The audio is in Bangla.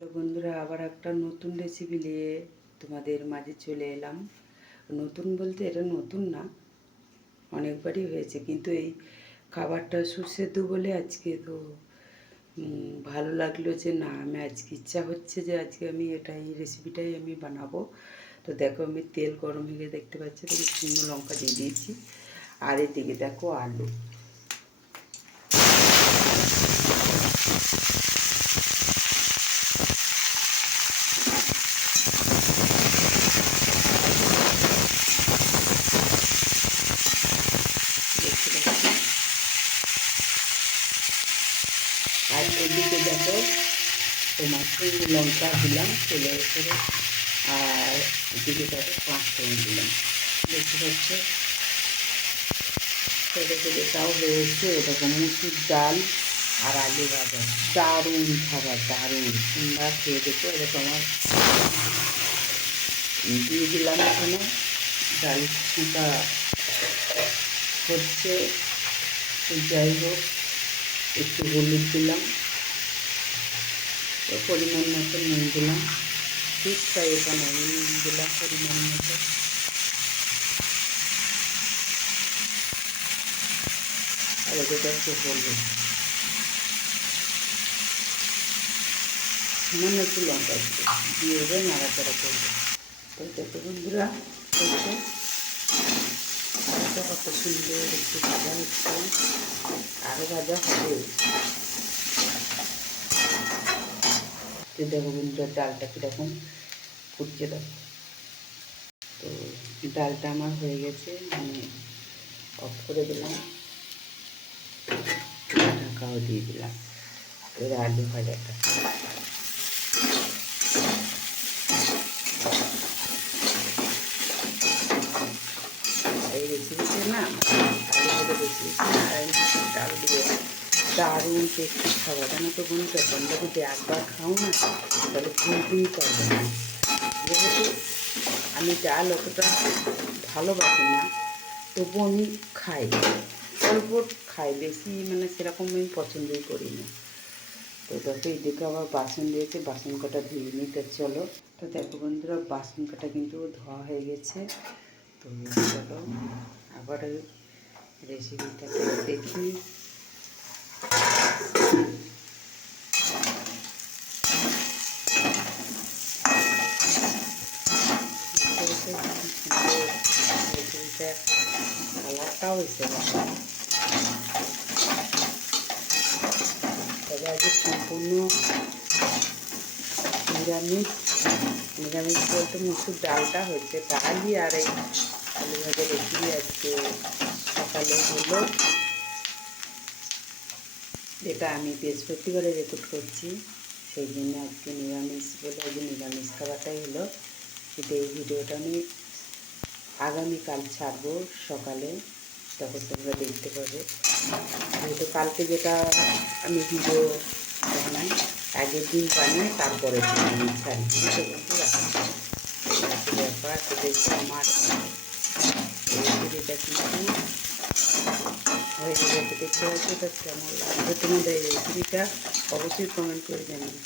তো বন্ধুরা, আবার একটা নতুন রেসিপি নিয়ে তোমাদের মাঝে চলে এলাম। নতুন বলতে এটা নতুন না, অনেকবারই হয়েছে, কিন্তু এই খাবারটা সুস্বাদু বলে আজকে তো ভালো লাগলো যে না, আমি আজকে ইচ্ছা হচ্ছে যে আজকে আমি এই রেসিপিটাই আমি বানাবো। তো দেখো, আমি তেল গরম হয়ে দেখতে পাচ্ছি, দেখি শুকনো লঙ্কা দিয়ে দিয়েছি, আর এদিকে দেখো আলু। আর এদিকে দেখো তোমার শুকনো লঙ্কা দিলাম তেলের উপরে, আর এদিকে দেখো 5 ফোড়ন দিলাম। দেখতে পাচ্ছ, এটাকে এটাও হয়েছে। এরকম মুসুর ডাল আর আলু ভাজা, দারুণ খাবার, দারুণ। তোমরা খেয়ে দেখো। এটা তোমার দিয়ে দিলাম এখানে ডাল ফুটা হচ্ছে। যাই হোক, একটু হলুদ দিলাম, পরিমাণ মতো নুন দিলাম, ঠিক তাই এখানে নুন দিলাম পরিমাণ মতো। আর এটা একটু হলুদ, সামান্য একটু লঙ্কা দিয়ে দেবে, নাড়াচাড়া করবে। তো দেখো বন্ধুরা, হচ্ছে আলুটা কত সুন্দর একটু ভাজা হচ্ছে, আরও ভাজা হবে। তো দেখো বন্ধুরা, ডালটা কীরকম ফুটছে দেখো। তো ডালটা আমার হয়ে গেছে, আমি অফ করে দিলাম, ঢাকাও দিয়ে দিলাম। এবার আলু ভাজাটা এই রেসিপিতে না, আলু ভাজা রেসিপি ডাল দিয়ে দারুণ টেস্টি খাবার। জানো তো বন্ধুরা, তোমরা যদি একবার খাও না তাহলে ভুলতেই পারবে না। যেহেতু আমি ডাল অতটা ভালোবাসি না, তবু আমি খাই, অল্প খাই, বেশি মানে সেরকম আমি পছন্দই করি না। তো দেখো, এইদিকে আবার বাসন দিয়েছে, বাসন কটা ধুয়ে নিতে চলো। তো দেখো বন্ধুরা, বাসন কাটা কিন্তু ধোয়া হয়ে গেছে। তো চলো আবার রেসিপিটাকে দেখি। রেসিপিটা কালারটাও হয়েছে, তবে আজকে সম্পূর্ণ নিরামিষ। নিরামিষ বলতে মুসুর ডালটা হচ্ছে, ডালই আর এই আলু ভাজা রেসিপি আজকে সকালে হলো। এটা আমি বৃহস্পতিবারে রেকর্ড করছি, সেই জন্য আজকে নিরামিষ বলে আজকে নিরামিষ খাবারটাই হলো। কিন্তু এই ভিডিওটা আমি আগামীকাল ছাড়বো সকালে, তখন তোমরা দেখতে পাবে। যেহেতু কালকে যেটা আমি ভিডিও বানাই, আগের দিন বানিয়ে তারপরে আমি ছাড়ি, বুঝতে ব্যাপার। তো দেখছি আমার রেসিপিটা কিন্তু হয়ে গেছে। দেখতে পাচ্ছি এটা কেমন লাগবে তোমাদের, এই রেসিপিটা অবশ্যই কমেন্ট করে জানাবে।